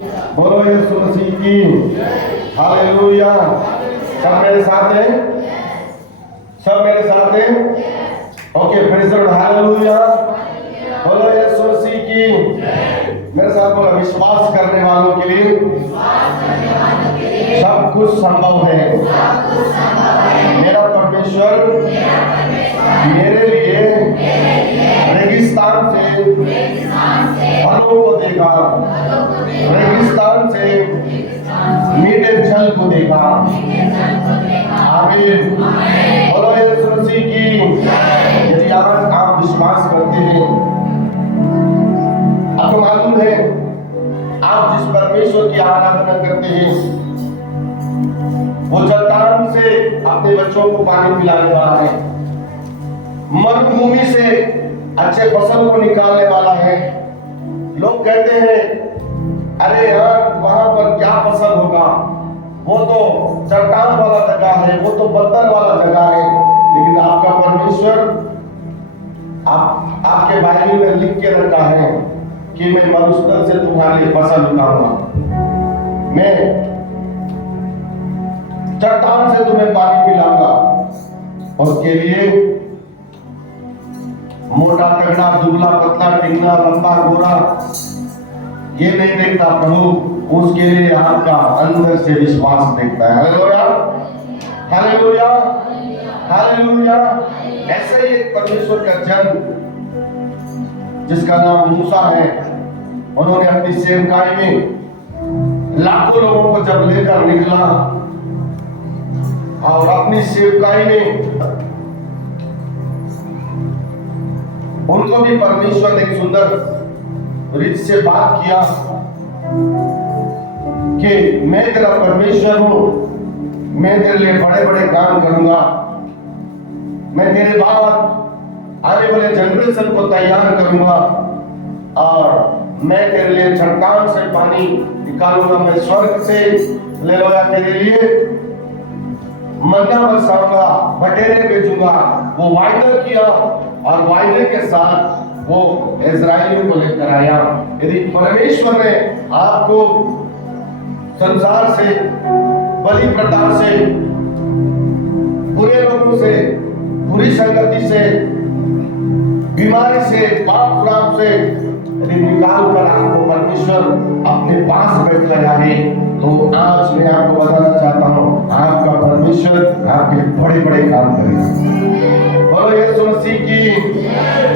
बोलो यीशु मसीह की हालेलुया। सब मेरे साथ हैं, सब मेरे साथ हैं। Okay, praise the Lord, hallelujah. बोलो यीशु मसीह की। मेरे साथ बोलो, विश्वास करने वालों के लिए सब कुछ संभव है। मेरा परमेश्वर मेरे लिए रेगिस्तान से फलों को देगा, रेगिस्तान से मीठे जल को देगा। आमीन। बोलो यीशु मसीह की। यदि आज आप विश्वास करते हैं, आपको मालूम है आप जिस परमेश्वर की आराधना करते हैं वो चट्टान से अपने बच्चों को पानी पिलाने वाला है, मरुभूमि से अच्छे फसल को निकालने वाला है। लोग कहते हैं अरे यार वहां पर क्या फसल होगा, वो तो चट्टान वाला जगह है, वो तो पत्थर वाला जगह है। लेकिन आपका परमेश्वर आपके बाइबल में लिख के रखा है कि मैं मरुस्थल से तुम्हारे लिए फसल उगाऊंगा, मैं चट्टान से तुम्हें पानी पिलाऊंगा। और उसके लिए मोटा तगड़ा दुबला पतला टिंगना लंबा गोरा ये नहीं देखता प्रभु, उसके लिए आपका अंदर से विश्वास देखता है। Hallelujah, hallelujah, hallelujah. ऐसे ही एक परमेश्वर का जन जिसका नाम मूसा है, उन्होंने अपनी सेवकाई में लाखों लोगों को जब लेकर निकला और अपनी सेवकाई में उनको भी परमेश्वर ने एक सुंदर रीत से बात किया कि मैं तेरा परमेश्वर हूं, मैं तेरे लिए बड़े बड़े काम करूंगा, मैं तेरे बाद आने वाले जनरेशन को तैयार करूंगा और मैं तेरे लिए चट्टान से पानी निकालूंगा, मैं स्वर्ग से ले लूंगा, तेरे लिए मन्ना बरसाऊंगा, बटेरे भेजूंगा। वो वायदा किया और वायदे के साथ वो इस्राएलियों को लेकर आया। यदि परमेश्वर ने आपको संसार से, बलि प्रथा से, बुरे लोगों से, बुरी संगति से, बीमारी से, पाप श्राप से यदि निकाल कर आपको परमेश्वर अपने पास बैठ लगा है, तो आज मैं आपको बताना चाहता हूँ आपका परमेश्वर आपके बड़े बड़े काम करेगा। बोलो यीशु मसीह की।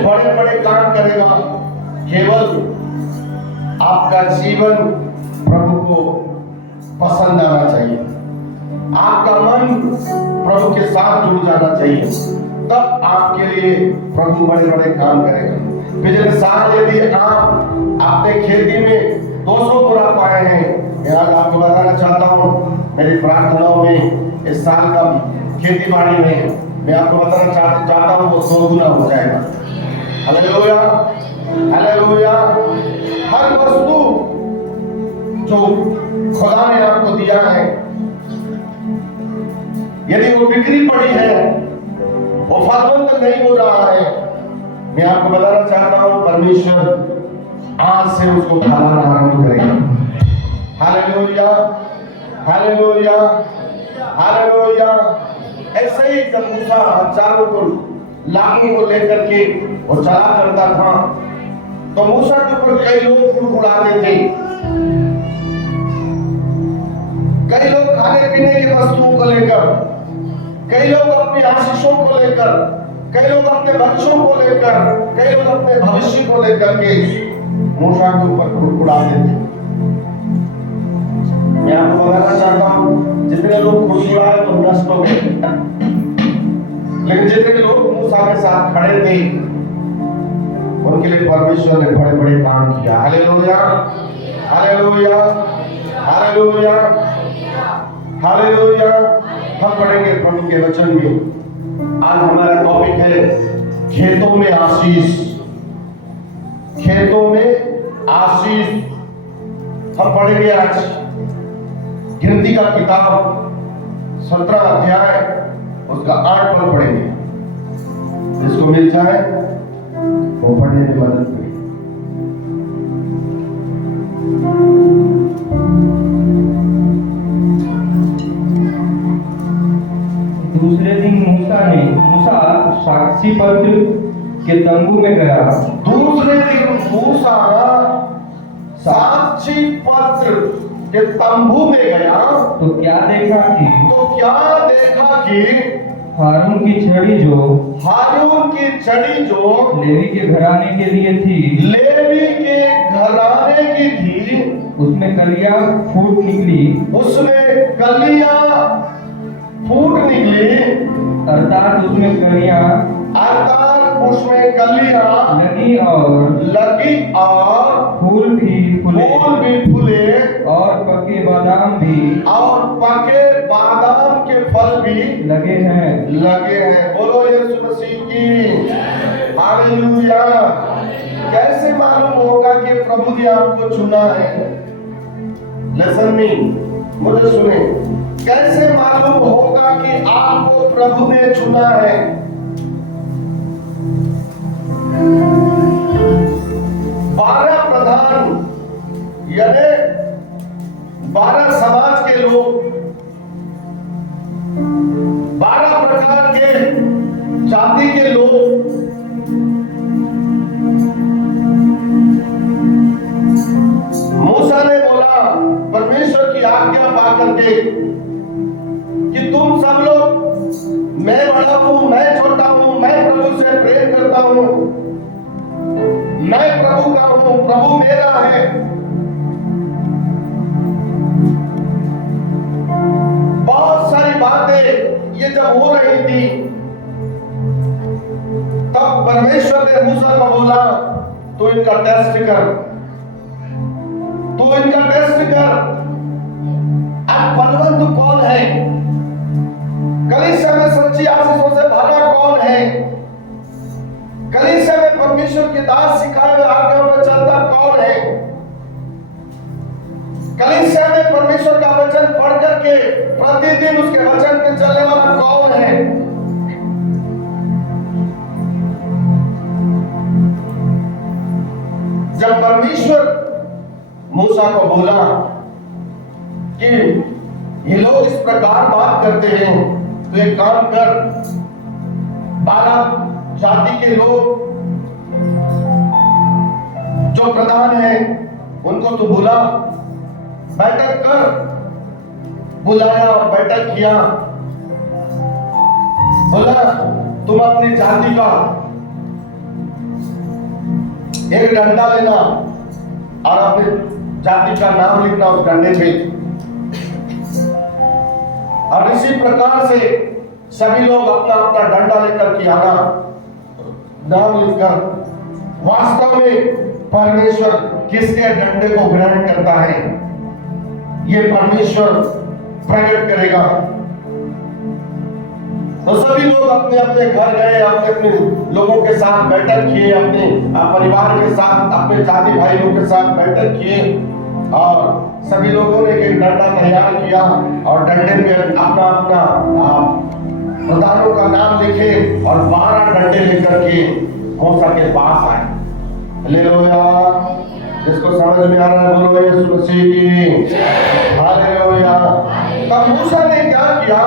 बड़े बड़े काम करेगा। केवल आपका जीवन प्रभु को पसंद आना चाहिए, आपका मन प्रभु के साथ जुड़ जाना चाहिए, तब आपके लिए प्रभु बड़े बड़े काम करेगा। पिछले साल यदि आप अपने खेती में 200 बुरा पाए हैं, मैं आज आपको बताना चाहता हूँ मेरी प्रार्थनाओं में इस साल का खेती बाड़ी में मैं आपको बताना चाहता हूँ वो 100 गुना हो जाएगा। Hallelujah, hallelujah. हर वस्तु जो खुदा ने आपको दिया है, यदि वो बिक्री पड़ी है, वो फलवंत नहीं हो रहा है, मैं आपको बताना चाहता हूं परमेश्वर आज से उसको खाना आरंभ करेगा। Hallelujah, hallelujah, hallelujah. ऐसे ही जब मूसा हजारों को, लाखों को लेकर के वो चला करता था, तो मूसा के ऊपर कई लोग उड़ाते थे, कई लोग खाने पीने की वस्तुओं को लेकर, कई लोग अपनी आशीषों को लेकर, कई लोग अपने बच्चों को लेकर, कई लोग अपने भविष्य को लेकर के मूसा के ऊपर उड़ाते थे। मैं आपको बताना चाहता हूँ जितने लोग खुशी उड़ाए तो नष्ट हो गए, लेकिन जितने लोग मूसा के साथ खड़े थे उनके लिए परमेश्वर ने बड़े बड़े काम किया। Hallelujah, hallelujah, hallelujah, hallelujah. हम पढ़ेंगे प्रभु के वचन में। आज हमारा टॉपिक है खेतों में आशीष, खेतों में आशीष। हम पढ़ेंगे आज गिनती का किताब 17 अध्याय उसका 8 पद पढ़ेंगे। जिसको मिल जाए वो पढ़ने में मदद करें। मूसा साक्षी पत्र के तंबू में गया। दूसरे दिन मूसा साक्षी पत्र के तंबू में गया तो क्या देखा कि हारून की छड़ी जो लेवी के घराने के लिए थी, उसमें कलियां फूट निकली, अर्थात उसमें कलियां लगी और फूल भी फूले और पके बादाम के फल भी लगे हैं। बोलो यीशु मसीह की हालेलुया। कैसे मालूम होगा कि प्रभु जी आपको चुना है? लिसन मी, मुझे सुने। कैसे मालूम होगा कि आपको प्रभु ने चुना है? 12 प्रधान यानी 12 समाज के लोग, 12 प्रकार के जाति के लोग मूसा ने बोला परमेश्वर की आज्ञा पा करके कि तुम सब लोग, मैं बड़ा हूं, मैं छोटा हूं, मैं प्रभु से प्रेम करता हूं, मैं प्रभु का हूं, प्रभु मेरा है। बहुत सारी बातें ये जब हो रही थी तब परमेश्वर ने मूसा को बोला तू इनका टेस्ट कर। अब बलवंत कौन है? कलीसिया में सच्ची आशीषों से भरा कौन है? कलीसिया में परमेश्वर के दास सिखाए हुए आज्ञा पर चलता कौन है? कलीसिया में परमेश्वर का वचन पढ़ करके प्रतिदिन उसके वचन पे चलने वाला कौन है? जब परमेश्वर मूसा को बोला कि ये लोग इस प्रकार बात करते हैं तो एक काम कर, 12 जाति के लोग जो प्रधान हैं उनको तो बुला, बैठक कर। बुलाया और बैठक किया। बोला तुम अपनी जाति का एक डंडा लेना और अपने जाति का नाम लिखना उस डंडे पे, और इसी प्रकार से सभी लोग अपना अपना डंडा लेकर के आना, नाम लिखकर। वास्तव में परमेश्वर किसके डंडे को ग्रहण करता है ये परमेश्वर प्रकट करेगा। तो सभी लोग अपने अपने घर गए, अपने अपने लोगों के साथ बैठक किए, अपने परिवार के साथ, अपने जाति भाइयों के साथ बैठक किए, और सभी लोगों ने एक डंडा तैयार किया और डंडे पे अपना अपना प्रधानों का नाम लिखे और 12 डंडे लेकर के मूसा के पास आए। हालेलुया। जिसको समझ में आ रहा है बोलो यीशु मसीह की हालेलुया। तब मूसा ने क्या किया?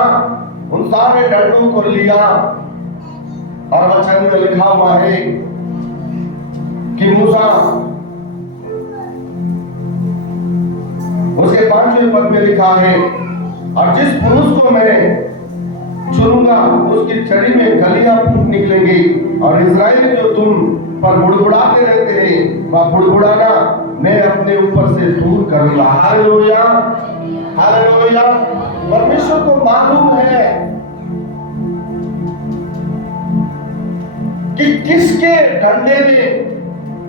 उन सारे डंडों को लिया और वचन में लिखा हुआ है कि मूसा उसके 5वें पद में लिखा है, और जिस पुरुष को मैं चुनूंगा उसकी छड़ी में कलियां फूट निकलेंगी, और इस्राएल जो तुम पर बुड़बुड़ाते रहते हैं वह बुड़बुड़ाना मैं अपने ऊपर से दूर करूंगा। Hallelujah, hallelujah. परमेश्वर को मालूम है कि किसके डंडे में,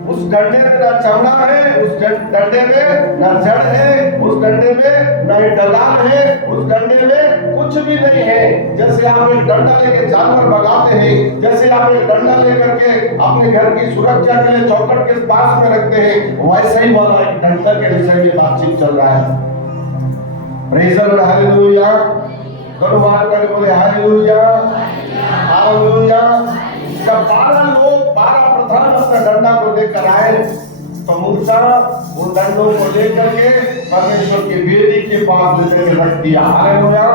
उस डंडे में ना चमड़ा है, उस डंडे में ना जड़ है, उस डंडे में ना ढलान है, उस डंडे में कुछ भी नहीं है। जैसे आप एक डंडा लेके जानवर भगाते हैं, जैसे आप एक डंडा लेकर के अपने घर की सुरक्षा के लिए चौखट के पास में रखते हैं, वैसे ही वाला एक डंडा के विषय में बातचीत चल रहा है। Praise the Lord, hallelujah. दोनों बात करके बोले हालेलुया, हालेलुया। जब 12 लोग, 12 प्रधान अपना डंडा को लेकर आए तो मूसा उन डंडों को लेकर के परमेश्वर की वेदी के पास लेकर रख दिया। हालेलुया।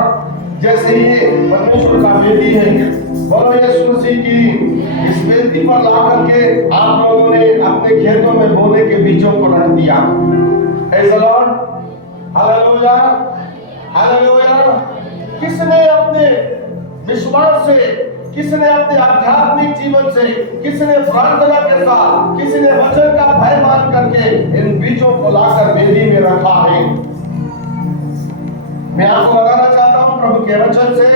जैसे ये परमेश्वर का वेदी है, बोलो यीशु मसीह की, इस वेदी पर ला करके आप लोगों ने अपने खेतों में बोने के बीजों को रख दिया। Praise the Lord, hallelujah, hallelujah. किसने अपने विश्वास से, किसने अपने आध्यात्मिक जीवन से, किसने प्रार्थना के साथ, किसने वचन का भय मान करके इन बीजों को लाकर वेदी में रखा है। मैं आपको बताना चाहता हूं प्रभु के वचन से,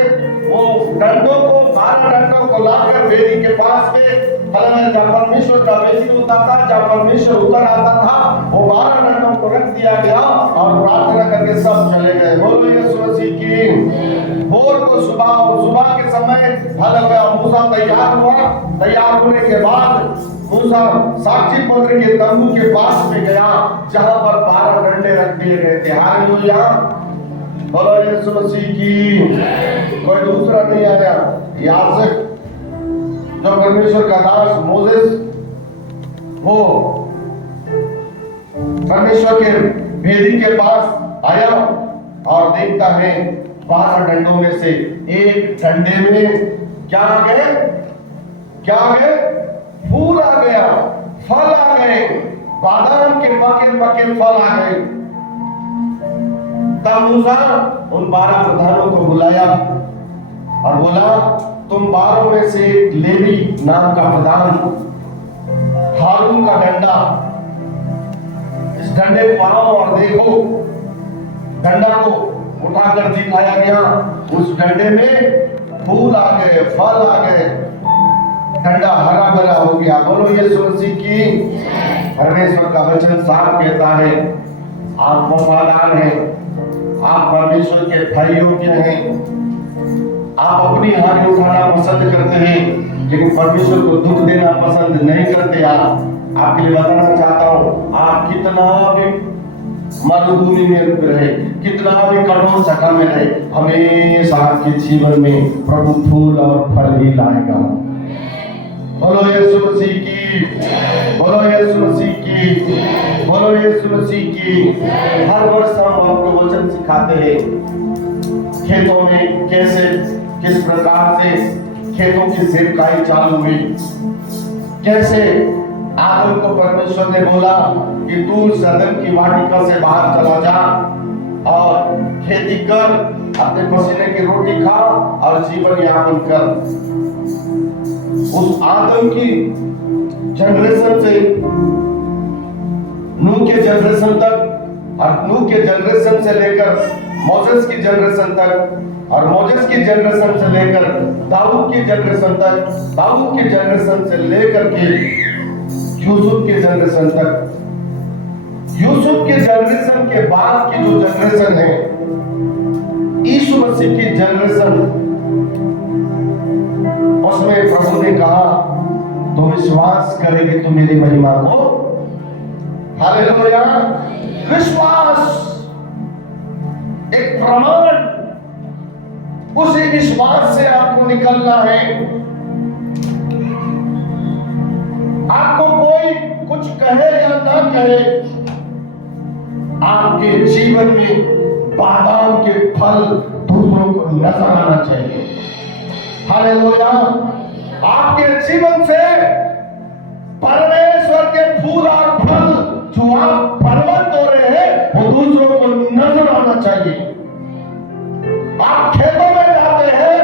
वो डंडों को, 12 डंडों को लाकर वेदी के पास में, हालांकि जब परमेश्वर का वेदी होता था, जब परमेश्वर उतर आता था, वो 12 डंडों को रख दिया गया और प्रार्थना करके सब चले गए। बोलो यीशु मसीह की। भोर को सुबह के समय हालेलुया मूसा तैयार हुआ। तैयार होने के बाद मूसा साक्षी पत्र के तंबू के पास में गया, जहां पर 12 डंडे रख दिए गए थे। हालेलुया, बोलो यीशु मसीह की। कोई दूसरा नहीं आया। याजक जो परमेश्वर का दास मोसेस, वो परमेश्वर के वेदी के पास आया और देखता है 12 डंडों में से एक डंडे में क्या आ गए? क्या आ गए? फूल आ गया, फल आ गए, बादाम के पके पके फल आ गए। तब मूसा उन 12 प्रधानों को बुलाया और बोला, तुम 12 में से एक लेवी नाम का प्रधान, हारून का डंडा, इस डंडे को आओ और देखो। डंडा को उठाकर दिखाया गया, उस डंडे में फूल आ गए, फल आ गए, डंडा हरा भरा हो गया। बोलो यीशु मसीह की। परमेश्वर का वचन साफ कहता है, आप वफादार हैं, आप परमेश्वर के भाई योग्य हैं, आप अपनी हानि उठाना पसंद करते हैं, लेकिन परमेश्वर को दुख देना पसंद नहीं करते। आप आपके लिए बताना चाहता हूं, आप कितना भी मरुभूमि में रुक रहे, कितना भी कठोर सका में रहे, हमेशा आपके जीवन में प्रभु फूल और फल ही लाएगा। बोलो यीशु मसीह की, बोलो यीशु मसीह की, बोलो यीशु मसीह की। हर वर्ष हम आपको वचन सिखाते हैं, खेतों में कैसे, किस प्रकार से खेतों की सेवकाई चालू हुई, कैसे आदम को परमेश्वर ने बोला कि तू सदन की वाटिका से बाहर चला जा और खेती कर, अपने पसीने की रोटी खा और जीवन यापन कर। उस आदम की जनरेशन से नूह के जनरेशन तक, और नूह के जनरेशन से लेकर मोसेस की जनरेशन तक, और मोसेस की जनरेशन से लेकर दाऊद की जनरेशन तक, दाऊद की जनरेशन से लेकर के यूसुफ के जनरेशन तक, यूसुफ के जनरेशन के बाद की जो जनरेशन है, यीशु मसीह की जनरेशन, उसमें प्रभु ने कहा तो विश्वास करेंगे तो मेरी महिमा को, हालेलुया। विश्वास एक प्रमाण, उसी विश्वास से आपको निकलना है। आपको कोई कुछ कहे या ना कहे, आपके जीवन में बादाम के फल दूसरों को नजर आना चाहिए। हालेलुया। आपके जीवन से परमेश्वर के फूल और फल जो आप फलवंत हो रहे हैं, वो दूसरों को नजर आना चाहिए। आप खेतों में जाते हैं,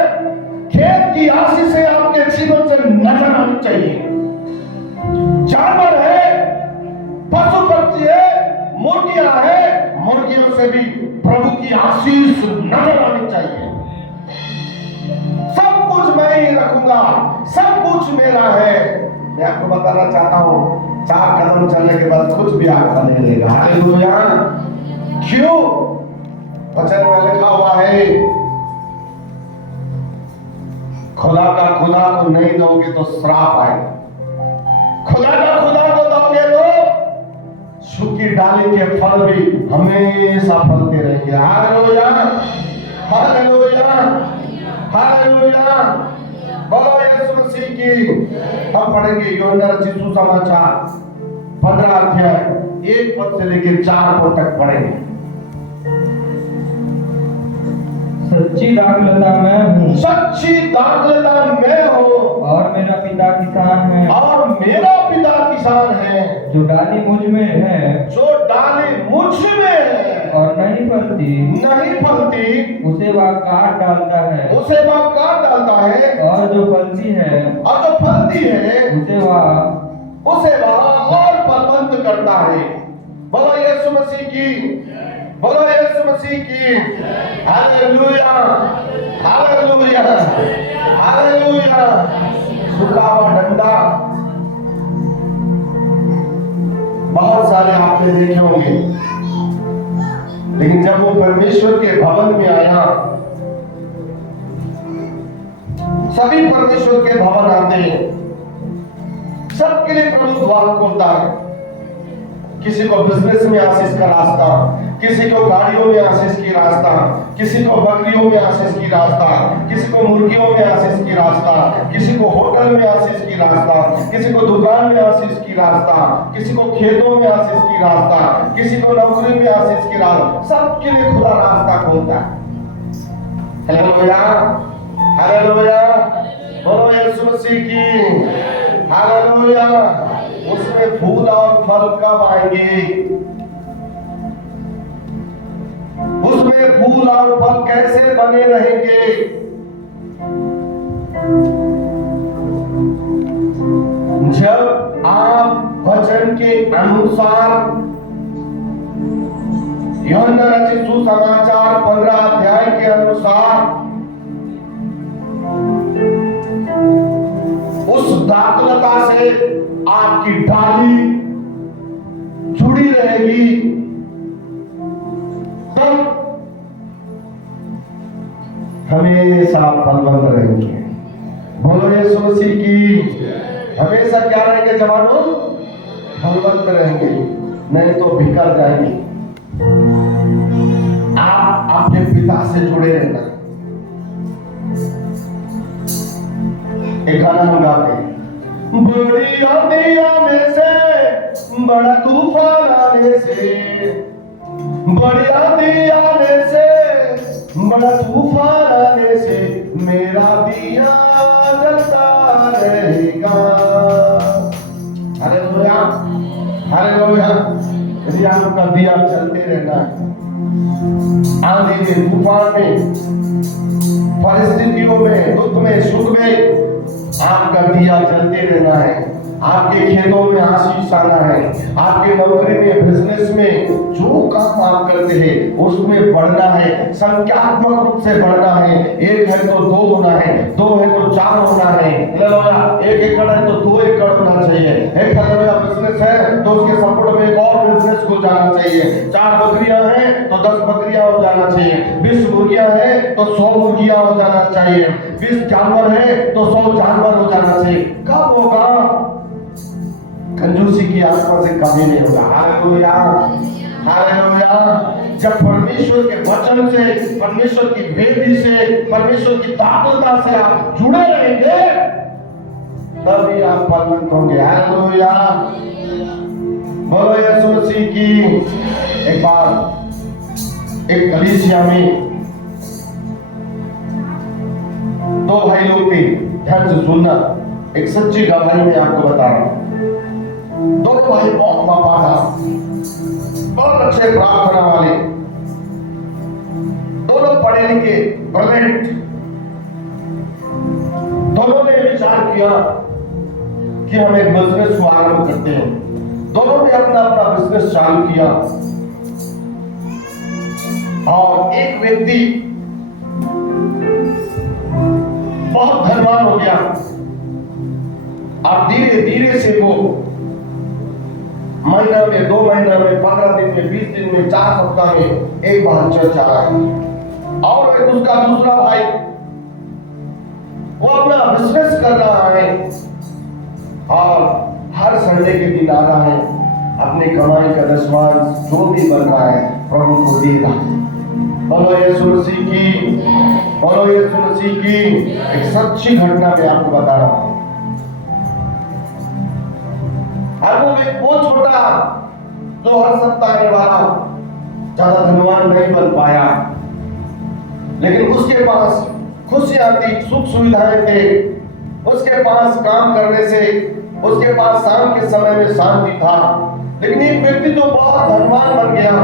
खेत की आशीष से आपके जीवन से नजर आनी चाहिए। जानवर है, पशु पक्षी है, मुर्गियां है, मुर्गियों से भी प्रभु की आशीष नजर आनी चाहिए। सब कुछ मैं ही रखूंगा, सब कुछ मेरा है। मैं आपको बताना चाहता हूं, 4 कदम चलने के बाद कुछ भी आपका नहीं लेगा। हालेलुया। क्यों? वचन में लिखा हुआ है, खुदा का खुदा को नहीं दोगे तो श्राप आएगा, खुदा का खुदा को दोगे तो सूखी डाली के फल भी हमेशा फलते रहेंगे। Hallelujah, hallelujah, hallelujah. बोलो यीशु मसीह की। हम पढ़ेंगे यूहन्ना रचित सुसमाचार 15 अध्याय 1 पद से लेकर 4 पद तक पढ़ेंगे। सच्ची सच्ची दाखलता मैं हूँ सच्ची दाखलता मैं हूँ और मेरा पिता किसान है। और मेरा पिता किसान है। जो डाली मुझ में है जो डाली मुझ में है और नहीं फलती नहीं फलती उसे वह काट डालता है, उसे वह काट डालता है। और जो फलती है और जो फलती है उसे वह और फलवंत करता है। बोलो यीशु मसीह की, बोलो यीशु मसीह की। Hallelujah hallelujah hallelujah. सूखा हुआ डंडा बहुत सारे आपने देखे होंगे, लेकिन जब वो परमेश्वर के भवन में आया, सभी परमेश्वर के भवन आते हैं, सबके लिए प्रभु द्वार खोलता है। किसी को बिजनेस में आशीष का रास्ता, किसी को गाड़ियों में आशीष की रास्ता, किसी को बकरियों में आशीष की रास्ता, किसी को मुर्गियों में आशीष की रास्ता, किसी को होटल में आशीष की रास्ता, किसी को दुकान में आशीष की रास्ता, किसी को खेतों में आशीष की रास्ता, किसी को नौकरी में आशीष की रास्ता। सबके लिए खुदा रास्ता खोलता है। Hallelujah hallelujah. बोलो यीशु मसीह की। हालेलुया। उसमें फूल और फल कब आएंगे? उसमें फूल और फल कैसे बने रहेंगे? जब आप वचन के अनुसार यूहन्ना रचित सुसमाचार 15 अध्याय के अनुसार उस दाखलता से आपकी डाली जुड़ी रहेगी, तब हमेशा फलवंत रहेंगे। बोलो यीशु मसीह की। हमेशा क्या रहेंगे जवानों? फलवंत रहेंगे, नहीं तो बिखर जाएंगे। आप अपने पिता से जुड़े रहना। एक गाना हम गाते हैं, बड़ी आंधी आने से, बड़ा तूफान आने से, बड़ी आंधी आने से, बड़ा तूफान आने से, मेरा दिया जलता रहेगा। Hallelujah hallelujah. यदि आपका दिया चलते रहना है, आंधी में, तूफान में, परिस्थितियों में, दुख में, सुख में आपका दिया जलते रहना है। आपके खेतों में आशीष आना है, आपके नौकरी में, बिजनेस में, जो काम आप करते हैं उसमें बढ़ना है, संख्यात्मक रूप से बढ़ना है। 1 है तो 2 होना है, 2 है तो 4 होना है। हालेलुया। 1 एकड़ है तो 2 एकड़ होना चाहिए। एक हालेलुया बिजनेस है तो उसके सपोर्ट में एक और बिजनेस को जाना चाहिए। 4 बकरियां हैं तो 10 बकरियां हो जाना चाहिए। 20 मुर्गियां हैं तो 100 मुर्गियां हो जाना चाहिए। 20 जानवर है तो 100 जानवर हो जाना चाहिए। कब होगा? कंजूसी की आत्मा से कभी नहीं होगा। Hallelujah hallelujah. जब परमेश्वर के वचन से, परमेश्वर की वेदी से, परमेश्वर की दाखलता से आप जुड़े रहेंगे, तभी आप फलवंत होंगे। हालेलुया। बोलो यीशु मसीह की। एक बार एक कलीसिया में 2 भाई लोग थे। ध्यान से सुनना, एक सच्ची गवाही में आपको बता रहा हूं। दोनों भाई बहुत वफादार, बहुत अच्छे प्रार्थना वाले, दोनों पढ़े लिखे, ब्रिलियंट। दोनों ने विचार किया कि हम एक बिजनेस को आरंभ करते हैं। दोनों ने अपना अपना बिजनेस चालू किया और एक व्यक्ति बहुत धनवान हो गया और धीरे धीरे से वो महीना में, 2 महीना में, 15 दिन में, 20 दिन में, 4 सप्ताह में एक बार चर्च आ रहा है। और एक उसका दूसरा भाई वो अपना बिजनेस कर रहा है और हर संडे के दिन आ रहा है, अपनी कमाई का दशमांश जो भी बन रहा है प्रभु को दे रहा है। बोलो यीशु मसीह की। बोलो यीशु मसीह की। एक सच्ची घटना मैं आपको बता रहा हूं। वो छोटा जो हर सप्ताह आने वाला ज्यादा धनवान नहीं बन पाया, लेकिन उसके पास खुशियां थी, सुख सुविधाएं थे, उसके पास काम करने से, उसके पास शाम के समय में शांति था। लेकिन एक व्यक्ति जो बहुत धनवान बन गया,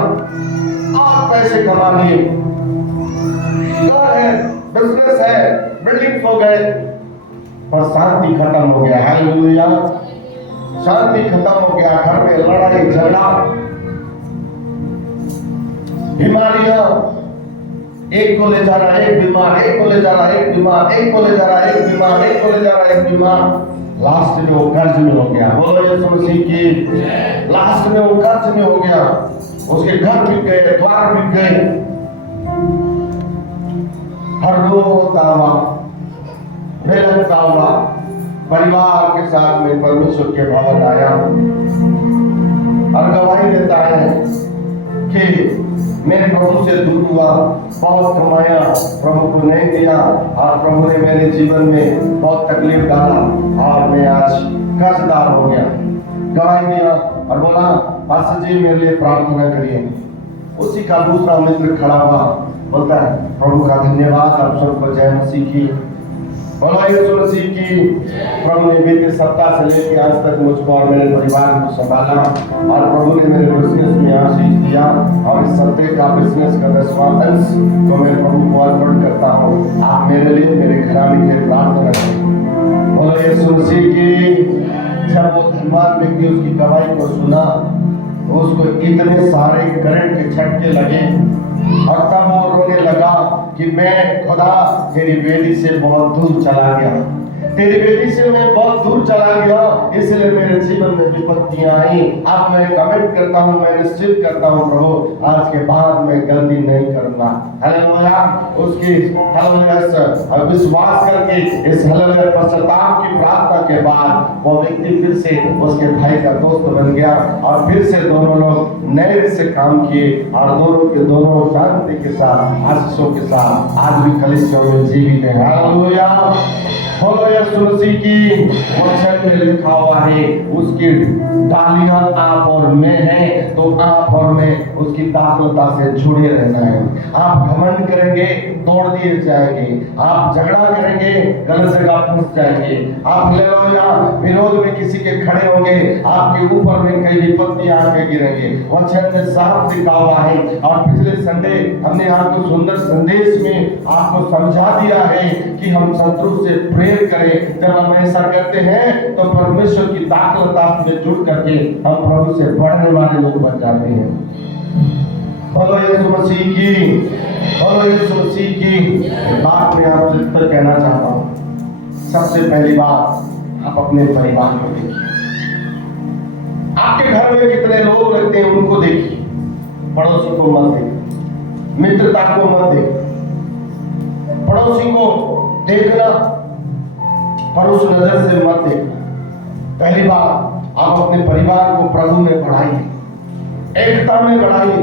आप पैसे कमा लिए, घर है, बिजनेस है, बिल्डिंग हो गए, पर शांति खत्म हो गया। हालेलुया, शांति खत्म हो गया। घर में लड़ाई झगड़ा, बीमारियां, एक को ले जा रहा है एक बीमार, एक को ले जा रहा है एक बीमार, एक को ले जा रहा है एक बीमार, एक को ले जा रहा है एक बीमार। लास्ट में वो कर्ज में हो गया। बोलो यीशु मसीह की। लास्ट में वो कर्ज में हो गया, उसके घर बिक गए, द्वार बिक गए। हर रोता हुआ, बेलखता हुआ परिवार के साथ में परमेश्वर के भवन आया और गवाही देता है कि मैं प्रभु से दूर हुआ, बहुत कमाया, प्रभु को नहीं दिया और प्रभु ने मेरे जीवन में बहुत तकलीफ डाला और मैं आज कर्जदार हो गया। गवाही दिया और बोला, पास्टर जी मेरे लिए प्रार्थना करिए। उसी का दूसरा मित्र खड़ा हुआ, बोलता है, प्रभु का धन्यवाद, आप सबको जय मसीह की। बोलो यीशु मसीह की। प्रभु ने बीते सप्ताह से लेकर आज तक मुझको और मेरे परिवार को संभाला और प्रभु ने मेरे बिजनेस में आशीष दिया और इस सप्ताह का बिजनेस का 10वां अंश तो मैं प्रभु को अर्पण करता हूँ। आप मेरे लिए, मेरे घराने के लिए प्रार्थना करें। बोलो यीशु मसीह की। जब वो धनवान व्यक्ति उसकी गवाही को सुना, उसको इतने सारे करंट के झटके लगे और तब वो रोने लगा कि मैं खुदा तेरी वेदी से बहुत दूर चला गया, तेरी वेदी से मैं बहुत दूर चला गया, इसलिए मेरे जीवन में विपत्तियां आई। अब मैं कमेंट करता हूँ, मैं निश्चित करता हूँ प्रभु आज के बाद मैं गलती नहीं करूंगा। हालेलुया। उसकी हालेलुया विश्वास करके इस हालेलुया पश्चाताप की प्रार्थना के बाद वो व्यक्ति फिर से उसके भाई का दोस्त बन गया और फिर से दोनों लोग नए से काम किए और दोनों के दोनों शांति के साथ, आशीषों के साथ आज भी कलीसिया में जीवित है। हालेलुया। बोलो यीशु मसीह की। वचन में लिखा हुआ है, उसकी डालियां आप और मैं हैं तो आप और मैं उसकी दाखलता से जुड़े रहना है। आप घमंड करेंगे, तोड़ दिए जाएंगे। आप झगड़ा करेंगे, गलत जगह फंस जाएंगे। आप हालेलुया विरोध में किसी के खड़े होंगे, आपके ऊपर में कई विपत्तियां आके गिरेंगे। वचन में साफ लिखा हुआ है और पिछले संडे हमने आपको सुंदर संदेश में आपको समझा दिया है कि हम शत्रु से प्रेयर करें। जब हम ऐसा करते हैं तो परमेश्वर की दाखलता में जुड़ करके हम प्रभु से बढ़ने वाले लोग बन जाते हैं। बोलो यीशु मसीह की। बोलो यीशु मसीह की। बात मैं आपसे तो कहना चाहता हूँ। सबसे पहली बात, आप अपने परिवार को देखिए। आपके घर में कितने लोग रहते हैं उनको देखिए। पड़ोसी को मत देखिए, मित्रता को मत देखिए। पड़ोसी को देखना पर उस नजर से मत देखना। पहली बात, आप अपने परिवार को प्रभु में बढ़ाइए, एकता में बढ़ाइए,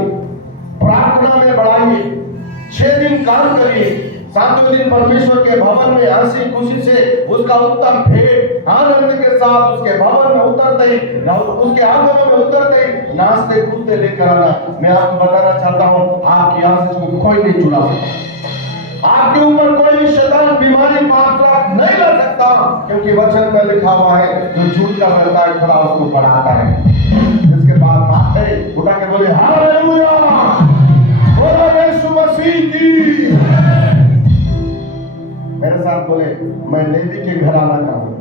प्रार्थना में बढ़ाइए। 6 दिन काम करिए, 7वें दिन परमेश्वर के भवन में हंसी खुशी से उसका उत्तम भेंट आनंद के साथ उसके भवन में उतरते ही, उसके आंगनों में उतरते ही नाचते कूदते लेकर आना। मैं आपको बताना चाहता हूँ, आपकी आशीष को कोई नहीं चुरा सकता। आपके ऊपर कोई भी शैतान बीमारी पाप नहीं ला सकता, क्योंकि वचन में लिखा हुआ है, जो झूठ का करता है खुदा उसको बढ़ाता है। इसके बाद बात है, उठा के बोले हालेलुया, बोलो यीशु मसीह की। मेरे साथ बोले, मैं लेवी के घराना का हूँ।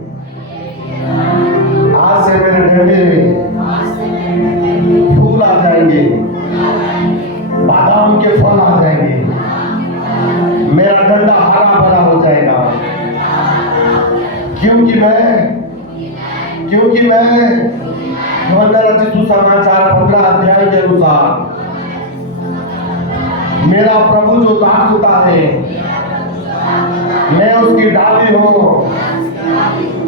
आज से मेरे डंडे में फूल आ जाएंगे, बादाम के फल आ जाएंगे, मेरा डंडा हरा भरा हो जाएगा, क्योंकि मैं यूहन्ना रचित सुसमाचार 15 अध्याय के अनुसार मेरा प्रभु जो दाखलता है, मैं उसकी डाली हूँ,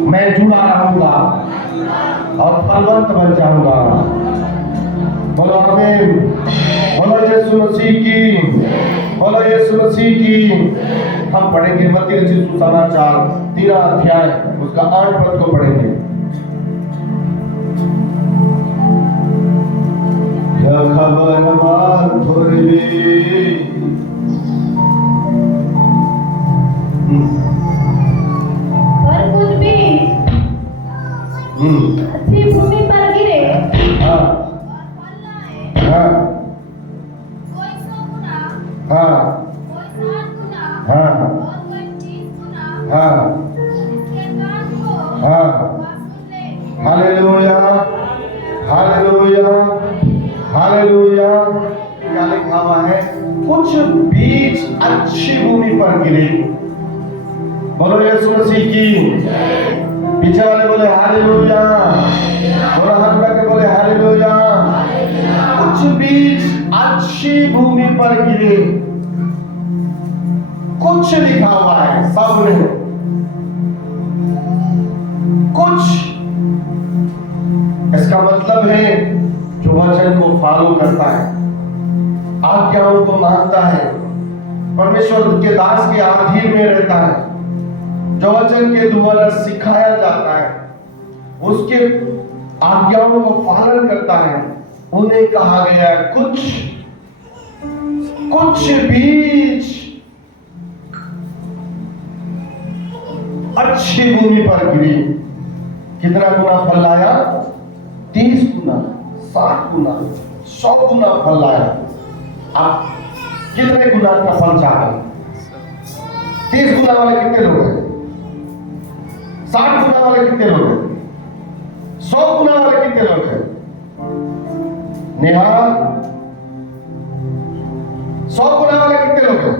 मैं जुड़ा रहूंगा और फलवंत बन जाऊंगा। बोलो आमीन। बोलो यीशु मसीह की। बोलो यीशु मसीह की। हम पढ़ेंगे मत्ती रचित सुसमाचार 13 अध्याय उसका 8 पद को पढ़ेंगे। खबर हाँ कोई 60 गुना हाँ और कोई 30 गुना हाँ इसके कान को हाँ वह सुन ले। Hallelujah hallelujah hallelujah. क्या लिखा हुआ है? कुछ बीज अच्छी भूमि पर गिरे। बोलो यीशु मसीह की। पीछे वाले बोले हालेलुया। थोड़ा हाथ उठा के बोले हालेलुया। कुछ बीज अच्छी भूमि पर गिरे। कुछ लिखा हुआ है, सब नहीं, कुछ। इसका मतलब है जो वचन को फॉलो करता है, आज्ञाओं को मानता है, परमेश्वर के दास के अधीन में रहता है, जो वचन के द्वारा सिखाया जाता है, उसके आज्ञाओं को पालन करता है, उन्हें कहा गया है कुछ बीज अच्छी भूमि पर गिरी। कितना गुना फल लाया? 30 गुना, 60 गुना, 100 गुना फल लाया। आप कितने गुना का फल चाहें? 30 गुना वाले कितने लोग हैं? 60 गुना वाले कितने लोग हैं? 100 गुना वाले कितने लोग हैं? नेहा, 100 गुना वाले कितने लोग हैं?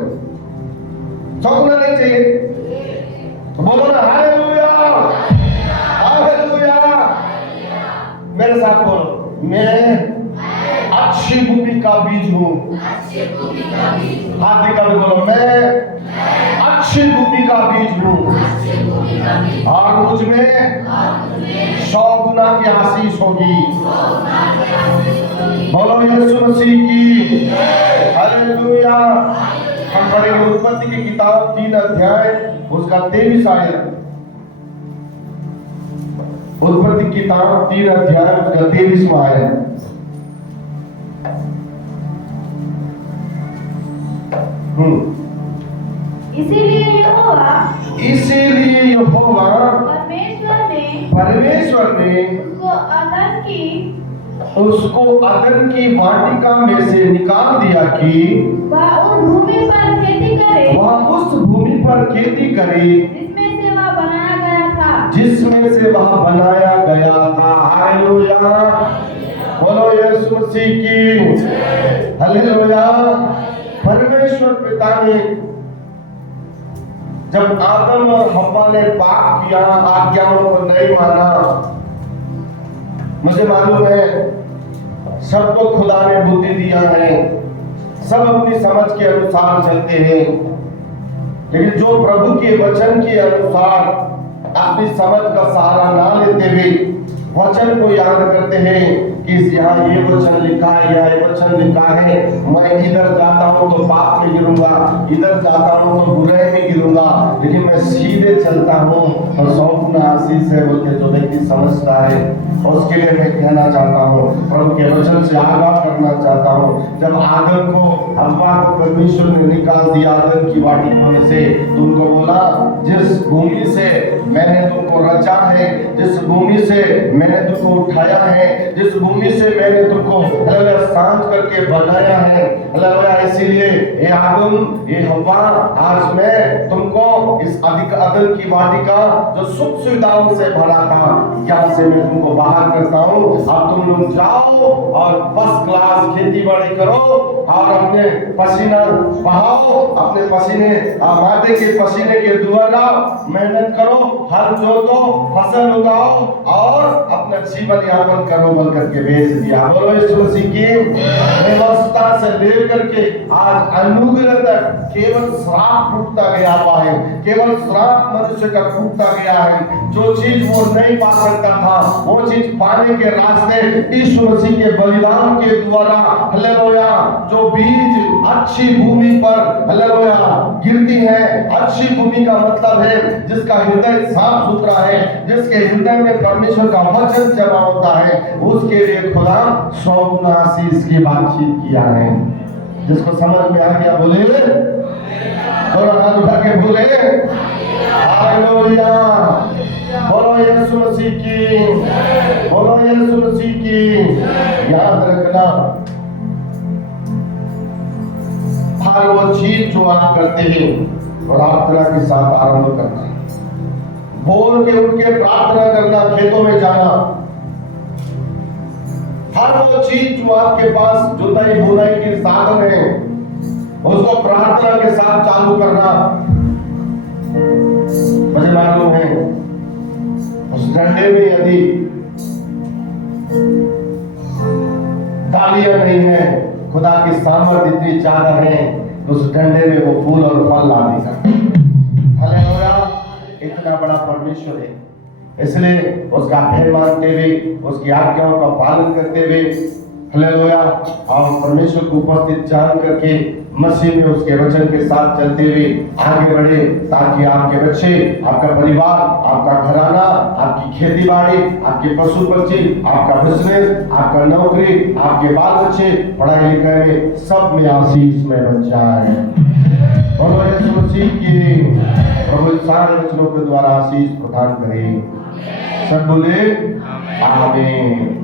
100 गुना नहीं चाहिए तो बोलो ना हालेलुया हालेलुया। मेरे साथ बोलो, मैं अच्छी भूमि का बीज हूँ। हाथ दिखा के बोलो, मैं अच्छी भूमि का बीज हूँ और मुझ में 100 गुना की आशीष होगी। बोलो यीशु मसीह की हालेलुया। हम पढ़ेंगे उत्पत्ति की किताब 3 अध्याय उसका 23 आयत। उत्पत्ति की किताब 3 अध्याय उसका 23वां आयत। इसीलिए यहोवा परमेश्वर ने उसको अदन की वाटिका में से निकाल दिया कि वह उस भूमि पर खेती करे वह उस भूमि पर खेती करे जिसमें से वह बनाया गया था। हालेलुया। बोलो यीशु मसीह की हालेलुया। परमेश्वर पिता ने जब आदम और हव्वा ने पाप किया, आज्ञाओं को नहीं माना, मुझे मालूम है सबको खुदा ने बुद्धि दिया है, सब अपनी समझ के अनुसार चलते हैं, लेकिन जो प्रभु के वचन के अनुसार अपनी समझ का सहारा ना लेते हुए वचन को याद करते हैं कि यहाँ ये वचन लिखा है, यहाँ ये वचन लिखा है, मैं इधर जाता हूँ तो पाप में गिरूंगा, इधर जाता हूँ तो बुराई में गिरूंगा, लेकिन मैं सीधे चलता हूँ और 100 गुना आशीष है बोलते जो व्यक्ति समझता है। और उसके लिए मैं कहना चाहता हूँ, प्रभु के वचन से आगाह करना चाहता हूँ। जब आदम को हव्वा को परमेश्वर ने निकाल दिया आदम की वाटिका में से, तो उनको बोला जिस भूमि से मैंने तुमको रचा है, जिस भूमि से मैंने तुमको उठाया है, जिस भूमि से मैंने तुमको सांझ करके बनाया है, इसीलिए ये आदम ये हव्वा आज मैं तुमको इस अधिक अदन की वाटिका जो सुख सुविधाओं से भरा था, यहाँ से मैं तुमको बाहर करता हूँ। अब तुम लोग जाओ और फर्स्ट क्लास खेती बाड़ी करो और अपने पसीना बहाओ, अपने पसीने माथे के पसीने के द्वारा मेहनत करो, हल जोतो, फसल उगाओ और अपना जीवन यापन करो बोल करके भेज दिया। बोलो यीशु मसीह की। व्यवस्था से लेकर के आज अनुग्रह तक केवल श्राप टूटता गया है, केवल श्राप मनुष्य का टूटता गया है। जो चीज वो नहीं पा सकता था वो चीज पाने के रास्ते यीशु मसीह के बलिदान के द्वारा हालेलुया। जो बीज अच्छी भूमि पर हालेलुया गिरती है, अच्छी भूमि का मतलब है जिसका हृदय साफ सुथरा है, जिसके हृदय में परमेश्वर का वचन जमा होता है, उसके लिए खुदा 100 गुना आशीष की बातचीत किया है। जिसको समझ में आ गया बोले और हाथ उठा के बोले हालेलुया। बोलो यीशु मसीह की, बोलो यीशु मसीह की। याद रखना हर वो चीज जो आप करते हैं प्रार्थना के साथ आरंभ करना, बोल के उठ के प्रार्थना करना, खेतों में जाना, हर वो चीज जो आपके पास जुताई बुनाई के साधन है उसको प्रार्थना के साथ चालू करना। मुझे मालूम है उस डंडे में यदि डालियां नहीं है, खुदा की सामर्थ इतनी ज्यादा है तो उस डंडे में वो फूल और फल ला देगा। हालेलुया, इतना बड़ा परमेश्वर है, इसलिए उसका भय मानते हुए उसकी आज्ञाओं का पालन करते हुए हालेलुया आप परमेश्वर को उपस्थित जान करके मसीह में उसके वचन के साथ चलते हुए आगे बढ़े, ताकि आपके बच्चे, आपका परिवार, आपका घराना, आपकी खेती बाड़ी, आपके पशु पक्षी, आपका बिजनेस, आपका नौकरी, आपके बाल बच्चे पढ़ाई लिखाई में सब में आशीष में बन जाए। बोलो यीशु मसीह की प्रभु सारे वचनों के द्वारा आशीष प्रदान करें। सब बोले आमीन।